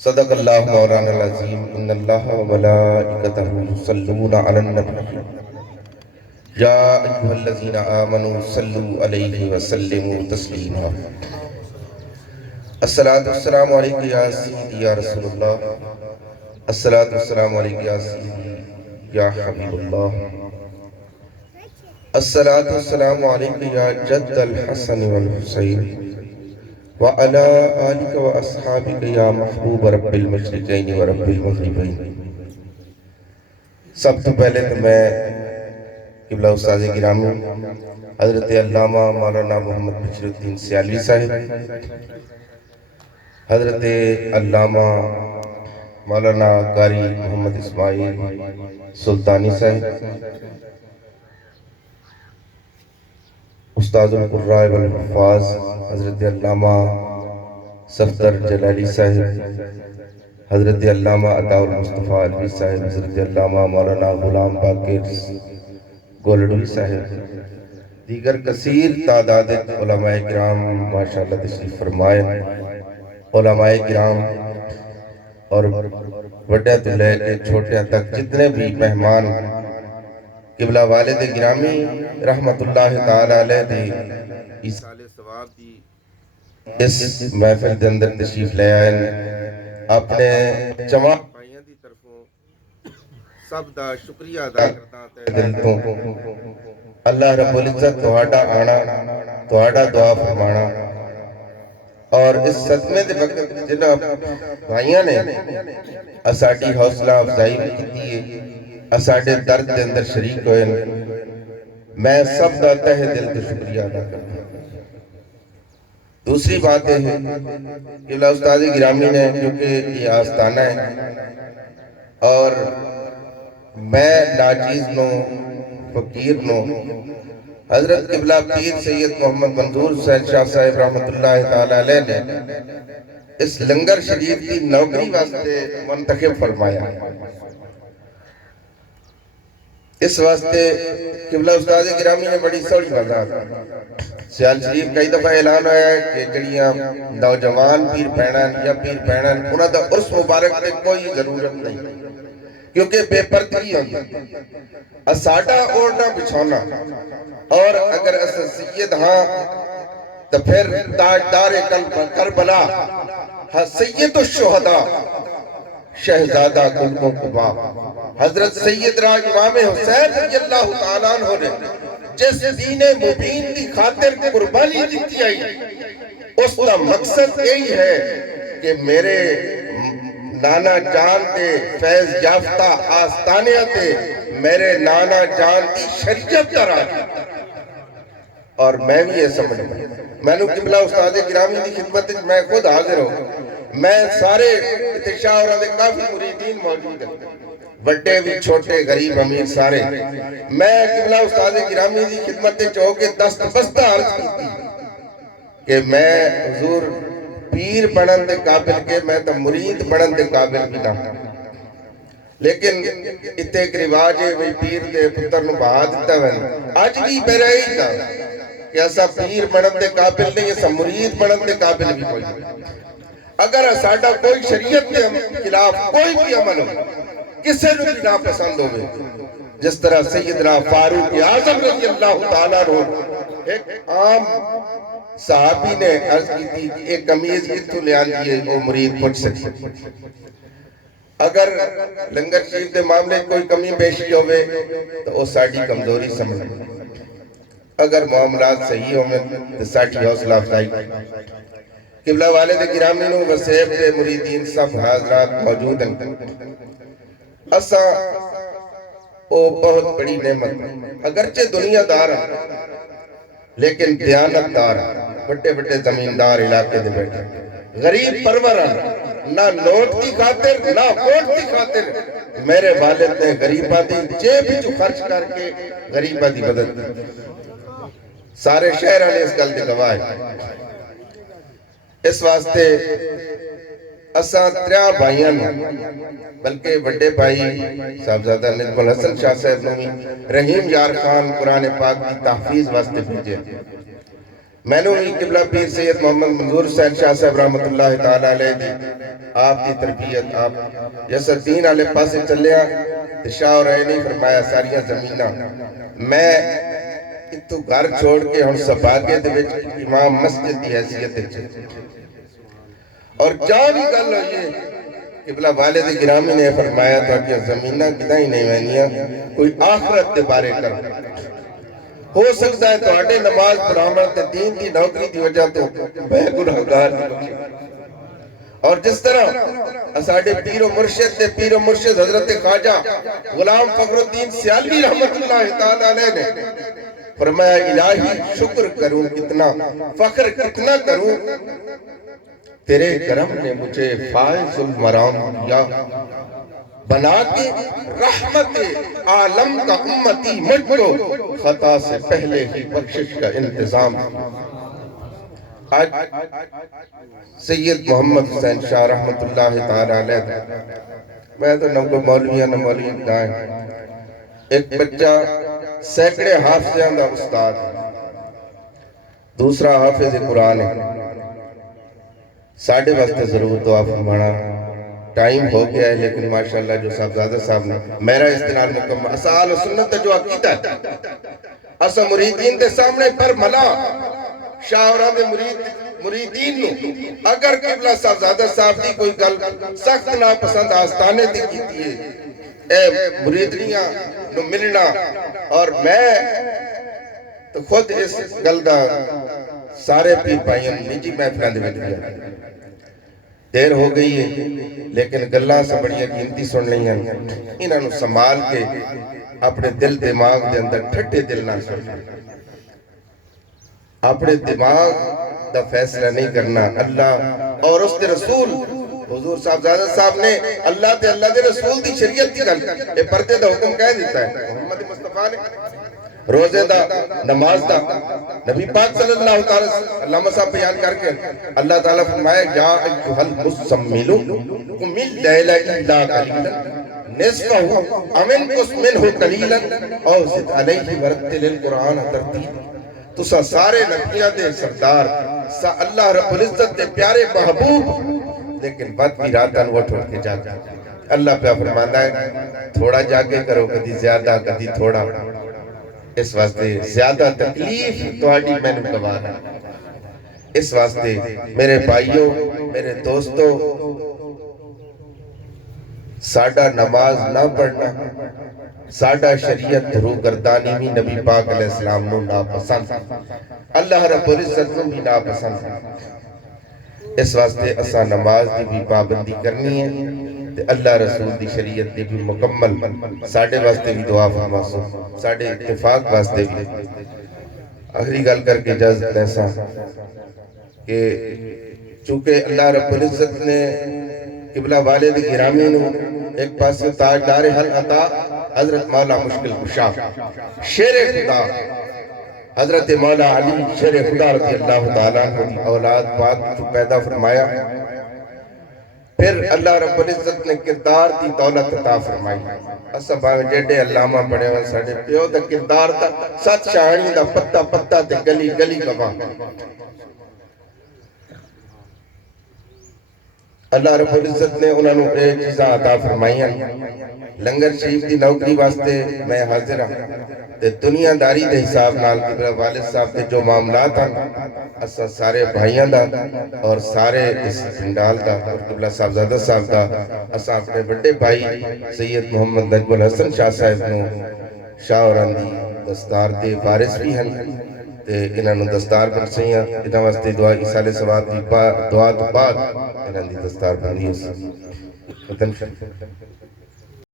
صدق اللہ مولانا العظیم ان اللہ و ملائکتہ یصلون علی النبی یا ایھا الذین آمنوا صلوا علیہ وسلموا تسلیما۔ الصلاۃ والسلام علیک یا سیدی یا رسول اللہ، الصلاۃ والسلام علیک یا سیدی یا حبیب اللہ، الصلاۃ والسلام علیک یا جد الحسن والحسین وعلى آلك وأصحابك يا محبوب رب المشرقین و رب المغربین۔ سب تو پہلے تو میں قبلہ استاذ گرامی حضرت علامہ مولانا محمد بشیر الدین سیالوی صاحب، حضرت علامہ مولانا قاری محمد اسماعیل سلطانی صاحب، استاد القراء والحفاظ حضرت علامہ صفدر جلالی صاحب، حضرت علامہ عطاء المصطفیٰ علوی صاحب، حضرت علامہ مولانا غلام باقر گولڑوی صاحب، دیگر کثیر تعداد علماء کرام ماشاءاللہ تشریف فرمائے، علماء کرام اور بڑے تو لے کے چھوٹے تک جتنے بھی مہمان قبلہ والد گرامی رحمت اللہ تعالی علیہ دی ایسال ثواب دی اس محفل دے اندر تشریف لے آئے، اپنے جماع بھائیاں دی طرفوں سب دا شکریہ ادا کرتا تے دل تو اللہ رب العزت تہاڈا آنا تہاڈا دعا فرمانا اور اس صدمے دے وقت جنہاں بھائیاں نے اساڈی حوصلہ افزائی کیتی ہے، اساڈے درد دے اندر شریک ہوئے، میں سب دا تہ دل تو شکریہ ادا کرتا ہوں۔ دوسری بات ہے قبلہ استاد گرامی نے جو کہ یہ آستانہ ہے اور میں ناچیز نو فقیر نو حضرت قبلہ پیر سید محمد منظور حسین شاہ صاحب رحمت اللہ تعالی علیہ نے اس لنگر شریف کی نوکری واسطے منتخب فرمایا۔ اس واسطے قبلہ استاد گرامی نے بڑی سوڑی وضاحت سیال شریف کئی دفعہ اعلان ہوا ہے کہ جڑیاں نوجوان پیر بہنن یا پیر بہنن انہاں دا عرس مبارک تے کوئی ضرورت نہیں، کیونکہ بے پردگی ہوندی ساڈا اوڑھنا بچھونا، اور اگر اسا سید ہاں تو پھر تاجدار کربلا سید الشہداء شہزادہ گلوں قبا حضرت سید راج امام حسین رضی اللہ تعالیٰ عنہ نے جس دین مبین دی خاطر قربانی دیتی آئی، اس کا مقصد یہی ہے کہ میرے نانا جان دے فیض یافتہ آستانیہ تے میرے نانا جان دی شریعت کا راج، اور میں بھی یہ سمجھ میں نے قبلہ استاد گرامی دی خدمت میں خود حاضر ہوں، میں سارے اتشاہ اور کافی مریدین موجود ہیں، بڑے بھی چھوٹے غریب امیر سارے، میں قبلہ استاد گرامی دی خدمت چاہو کے دست بستہ عرض کی کہ میں حضور پیر بنن دے قابل کے میں تو مرید بنن دے قابل بھی نہ، لیکن اتنے ایک رواج ہے وہی پیر دے پتر نو بہا دیتا ہے، آج بھی میرا ہی تھا کہ ایسا پیر بنن دے قابل نہیں، ایسا مرید بنن دے قابل بھی کوئی نہیں۔ اگر ساڈا کوئی شریعت کے خلاف کوئی بھی عمل ہو کسے نو بھی ناپسند ہوئے، جس طرح سیدنا فاروق اعظم رضی اللہ تعالیٰ عنہ ایک عام صحابی نے عرض کی تھی کہ ایک قمیض کتوں لے آن دیئے وہ مرید پوچھ سکتے، اگر لنگر شریف دے معاملے کوئی کمی بیشی ہوئے تو وہ ساڑھی کمزوری سمجھ، اگر معاملات صحیح ہوئے تو ساڑھی حوصلہ افزائی۔ قبلہ والد گرامی نو وسیب دے مریدین سب حاضرات موجود ہیں، اسا وہ بہت بڑی نعمت اگرچہ دنیا دار لیکن دیانت دار، بڑے بڑے زمیندار علاقے دے بیٹھے، غریب پروران، نہ نوٹ کی خاطر نہ ووٹ کی خاطر میرے والد نے غریبہ دی جیب جو خرچ کر کے غریبہ دی مدد، سارے شہرہ نے اس گل دے گواہ ہے۔ اس واسطے اساں تریاں بھائیاں نو بلکہ بڑے بھائی صاحبزادہ نجم الحسن شاہ صاحب نو رحیم یار خان قرآن پاک کی تحفیظ واسطے بھیجے، مینوں بھی قبلہ پیر سید محمد منظور حسین شاہ صاحب رحمت اللہ تعالی علیہ دی آپ کی تربیت آپ جیسا دین والے پاسے چلیا تے شاہ اور عینی فرمایا ساریاں زمیناں میں اتو گھر چھوڑ کے ہن سباگے دے وچ امام مسجد دی حیثیت وچ اور جہاں بھی گل ہوئی قبلہ والد گرامی نے فرمایا تھا کہ زمیناں کدھا ہی نہیں وینیاں کوئی آخرت دے بارے کر ہو سکتا ہے تو آٹے نماز پڑھامت تے دین دی نوکری دی وجہ تو بے گناہگار اور جس طرح اساڑے پیر و مرشد تے پیر و مرشد حضرت خواجہ غلام فخر الدین سیالوی رحمت اللہ تعالی علیہ نے فرمایا الہی شکر کروں کتنا فخر کتنا کروں تیرے کرم نے مجھے فائز المرام کیا بنا کے رحمت عالم کا امتی مجھ کو خطا سے پہلے ہی بخشش کا انتظام آج سید محمد حسین شاہ رحمت اللہ تعالی علیہ میں تو نہ کوئی مولویاں نہ مولوی دائیں ایک بچہ سینکڑے حافظیاں دا استاد دوسرا حافظ قرآن ہے ساڑھے وقت ضرور دعا فرمانا ٹائم ہو گیا ہے لیکن ماشاءاللہ جو صاحبزادہ صاحب نے میرا استنال مکمل اسا آل سنت جو عقیدہ ہے اسا مریدین دے سامنے پر ملا شاہران دے مریدین نو اگر قبلہ صاحبزادہ صاحب دی کوئی گل سخت ناپسند آستانے دی کیتی ہے اے مریدنیاں نو ملنا اور میں تو خود اس گل دا سارے پیر پائیاں نجی محفلان دے بیٹھ گیا دیر ہو گئی ہے لیکن گلہ سے بڑی قیمتی سن لئی ہیں انہاں نو سنبھال کے اپنے دل دماغ دے اندر ٹھٹے دل نہ سن اپنے دماغ دا فیصلہ نہیں کرنا اللہ اور اس دے رسول حضور صاحبزادہ صاحب نے اللہ دے رسول دی شریعت کی گل اے پردے دا حکم کہہ دیتا ہے محمد مصطفیٰ نے روزے دا نماز دا نبی پاک صلی اللہ تعالی علامہ صاحب بیان کر کے اللہ تعالیٰ فرمائے یا ایوہ المسملو قم اللیل الا قلیلا نصفہ امن قس منہ قلیلا او زد علیہ ورتل القرآن ترتیل تو سارے نبیہ دے سردار اللہ رب العزت دے پیارے محبوب لیکن بات بھی راتاں وہ ٹھوڑ کے جاگا اللہ پہ فرمانا ہے تھوڑا جاگے کرو کدی زیادہ کدی تھوڑا اس واسطے زیادہ تکلیف توڑی میں نے گوانا اس واسطے میرے بھائیوں میرے دوستوں ساڑھا نماز نہ پڑھنا ساڑھا شریعت رو گردانی بھی نبی پاک علیہ السلام نو ناپسند اللہ رب العزت نو بھی ناپسند اس واسطے اسا نماز دی بھی پابندی کرنی ہے اللہ رسول دی شریعت دی بھی مکمل ساڑھے واسطے بھی دعا فرماسو ساڑھے اتفاق واسطے بھی آخری گل کر کے اجازت ایسا کہ چونکہ اللہ رب العزت نے قبلہ والد گرامی نو ایک پاس تاجدار حل عطا حضرت مولا مشکل کشا شیر خدا حضرت مولا علی شیر خدا رضی اللہ تعالیٰ عنہ اولاد پاک تو پیدا فرمایا پھر اللہ رب العزت نے کردار دی دولت عطا فرمائی اسا باوے جیڑے علامہ پڑھے ہوئے ساڑھے پیو دا کردار دا سات شاہنی دا پتہ پتہ تے گلی گلی گواہ اللہ رب العزت نے انہوں نے ایک چیزاں عطا فرمائی ہیں لنگر شریف دی نوکری واسطے میں حاضر ہوں تے دنیا داری دے حساب نال قبلہ والد صاحب دے جو معاملات ہیں اسا سارے بھائیاں دا اور سارے اس زندال دا اور قبلہ صاحبزادہ صاحب دا اسا اپنے بڑے بھائی سید محمد نجم الحسن شاہ صاحب نو شاہ اوران دی دستار دے وارث بھی ہیں تے انہاں نو دستار بن سیاں انہاں واسطے دعا عیسال ثواب دی دعا تو بعد انہاں دی دستار بنی اس ختم